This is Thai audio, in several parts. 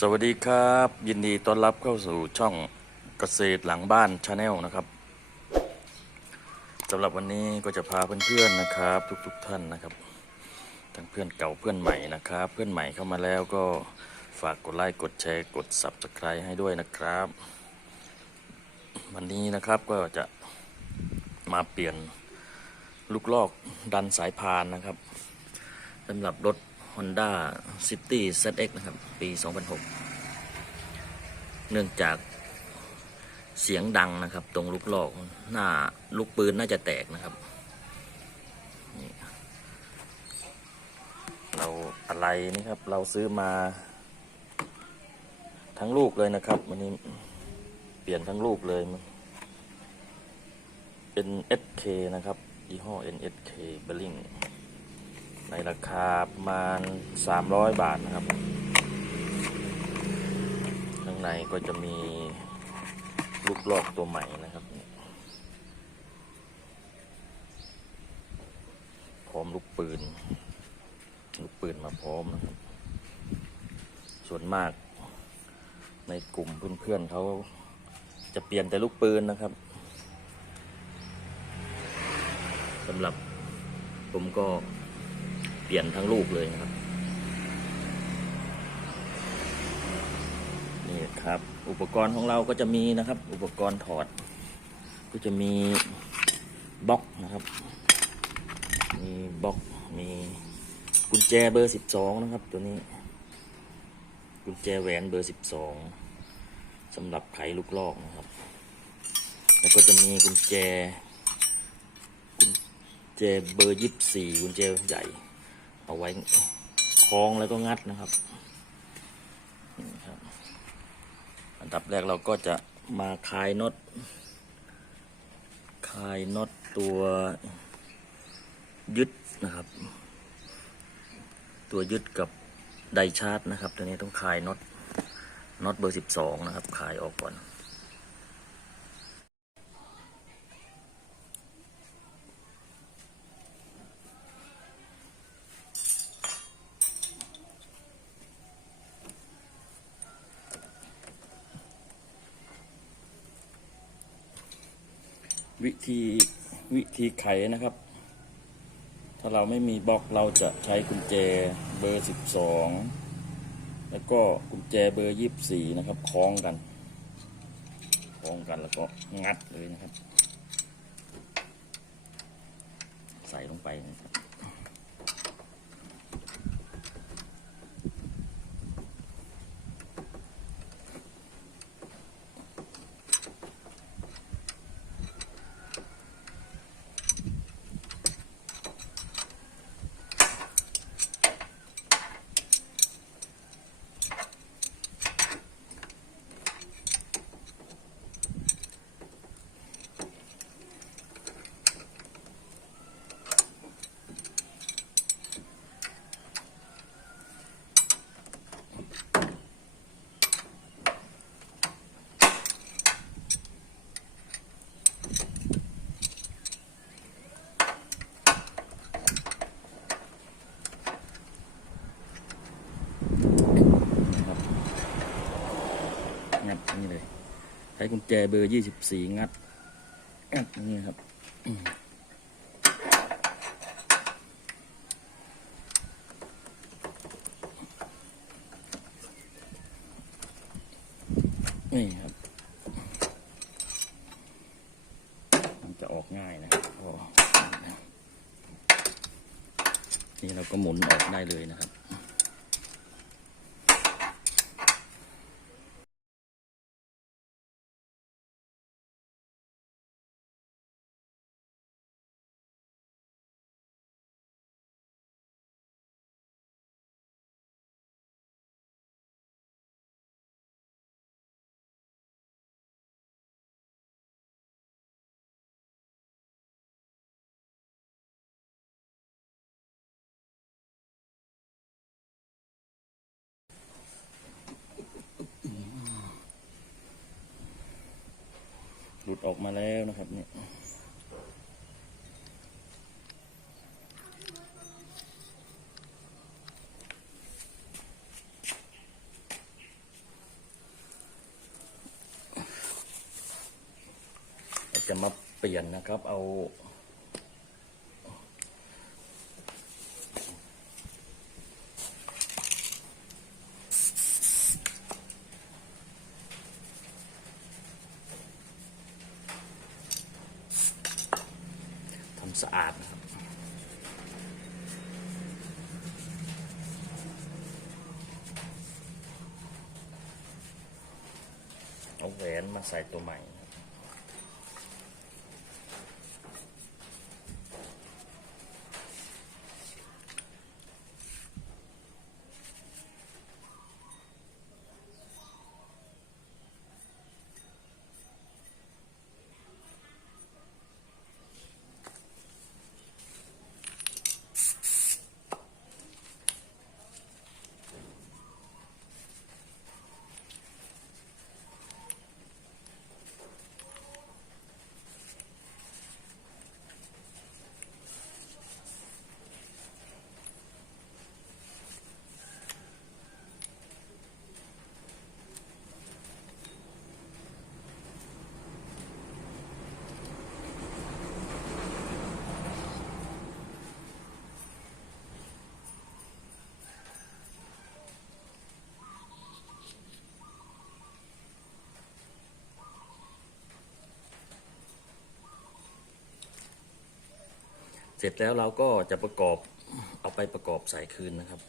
สวัสดีครับ ยินดีต้อนรับเข้าสู่ช่องเกษตรหลังบ้านชาแนลนะครับสำหรับวันนี้ก็จะพาเพื่อนๆนะครับ ทุกๆท่านนะครับ ทั้งเพื่อนเก่าเพื่อนใหม่นะครับ เพื่อนใหม่เข้ามาแล้วก็ฝากกดไลค์กดแชร์กด Subscribe ให้ด้วยนะครับ วันนี้นะครับก็จะมาเปลี่ยนลูกลอกดันสายพานนะครับสำหรับรถ Honda City ZX นะครับ ปี 2006 เนื่องจากเสียงดังนะครับ ตรงลูกลอกหน้าลูกปืนน่าจะแตกนะครับ เราอะไรนี่ครับ เราซื้อมาทั้งลูกเลยนะครับวันนี้เปลี่ยนทั้งลูกเลย NSK นะครับยี่ห้อ NSK b e l l i n g ในราคาประมาณ 300 บาทนะครับ ข้างในก็จะมีลูกลอกตัวใหม่นะครับพร้อมลูกปืน ลูกปืนมาพร้อมนะครับส่วนมากในกลุ่มเพื่อนๆเขาจะเปลี่ยนแต่ลูกปืนนะครับสำหรับผมก็ เปลี่ยนทั้งลูกเลยนะครับ นี่ครับ อุปกรณ์ของเราก็จะมีนะครับ อุปกรณ์ถอด ก็จะมีบล็อกนะครับ มีบล็อก มีกุญแจเบอร์สิบสองนะครับ ตัวนี้ กุญแจแหวนเบอร์สิบสองสำหรับไขลูกลอกนะครับ แล้วก็จะมีกุญแจกุญแจเบอร์ยี่สิบสี่กุญแจใหญ่ เอาไว้คล้องแล้วก็งัดนะครับนี่ครับอันดับแรกเราก็จะมาคลายน็อตคลายน็อตตัวยึดนะครับ ตัวยึดกับไดชาร์จนะครับ ตัวนี้ต้องคลายน็อตน็อตเบอร์สิบสองนะครับคลายออกก่อน ธีวิธีไขนะครับ ถ้าเราไม่มีบล็อกเราจะใช้กุญแจเบอร์สิบสองแล้วก็กุญแจเบอร์ยี่สี่นะครับคล้องกันคล้องกันแล้วก็งัดเลยนะครับ ใส่ลงไปนะครับนะครับงัด นี่เลย ใช้กุญแจเบอร์ยี่สิบสี่งัดงัดนี่ครับนี่ครับ มันจะออกง่ายนะโอ้นี่เราก็หมุนออกได้เลยนะครับ ออกมาแล้วนะครับเนี่ยจะมาเปลี่ยนนะครับเอา ใส่ตัวใหม่ เสร็จแล้วเราก็จะประกอบเอาไปประกอบใส่คืนนะครับ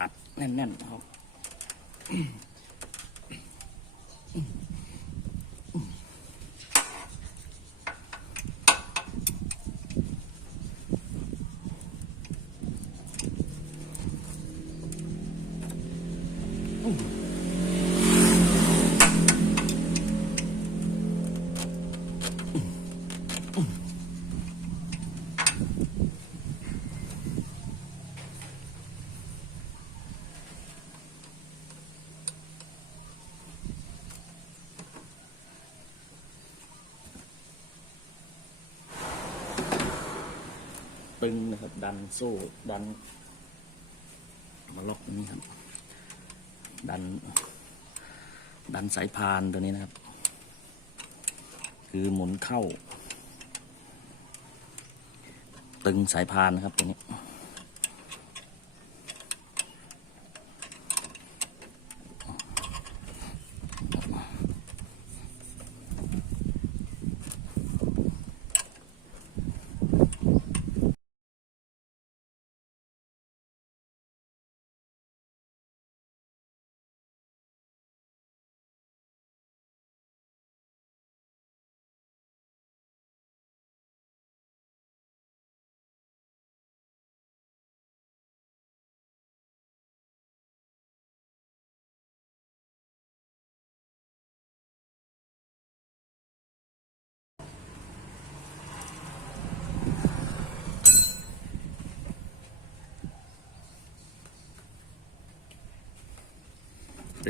อัด แน่นๆครับ ตึงนะครับ ดันโซ่ดัน มาล็อกตรงนี้ครับ ดัน ดันสายพานตัวนี้นะครับ คือหมุนเข้า ตึงสายพานนะครับตัวนี้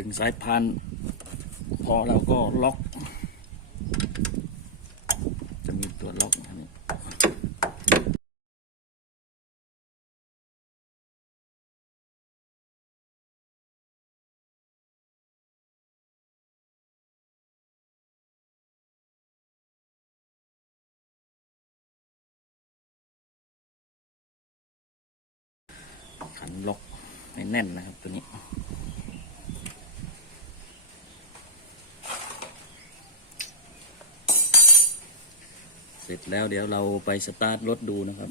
ตึงสายพานพอเราก็ล็อก จะมีตัวล็อกนี่ขันล็อกให้แน่นนะครับตัวนี้ เสร็จแล้วเดี๋ยวเราไปสตาร์ทรถดูนะครับ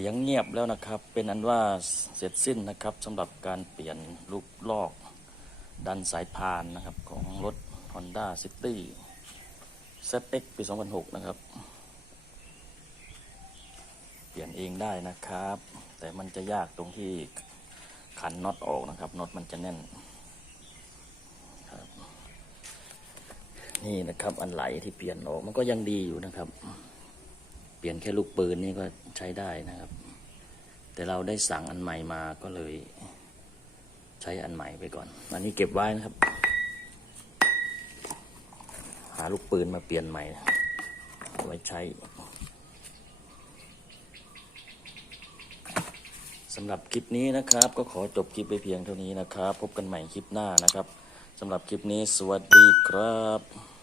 สียงเงียบแล้วนะครับ เป็นอันว่าเสร็จสิ้นนะครับสำหรับการเปลี่ยนลูกลอก ดันสายพานนะครับของรถ Honda City ZX ปี 2006 นะครับ เปลี่ยนเองได้นะครับ แต่มันจะยากตรงที่ขันน็อตออกนะครับน็อตมันจะแน่นครับนี่นะครับอันไหลที่เปลี่ยนออกมันก็ยังดีอยู่นะครับ เปลี่ยนแค่ลูกปืนนี่ก็ใช้ได้นะครับ แต่เราได้สั่งอันใหม่มาก็เลย ใช้อันใหม่ไปก่อน อันนี้เก็บไว้นะครับ หาลูกปืนมาเปลี่ยนใหม่เอาไว้ใช้สำหรับคลิปนี้นะครับ ก็ขอจบคลิปไปเพียงเท่านี้นะครับ พบกันใหม่คลิปหน้านะครับสำหรับคลิปนี้สวัสดีครับ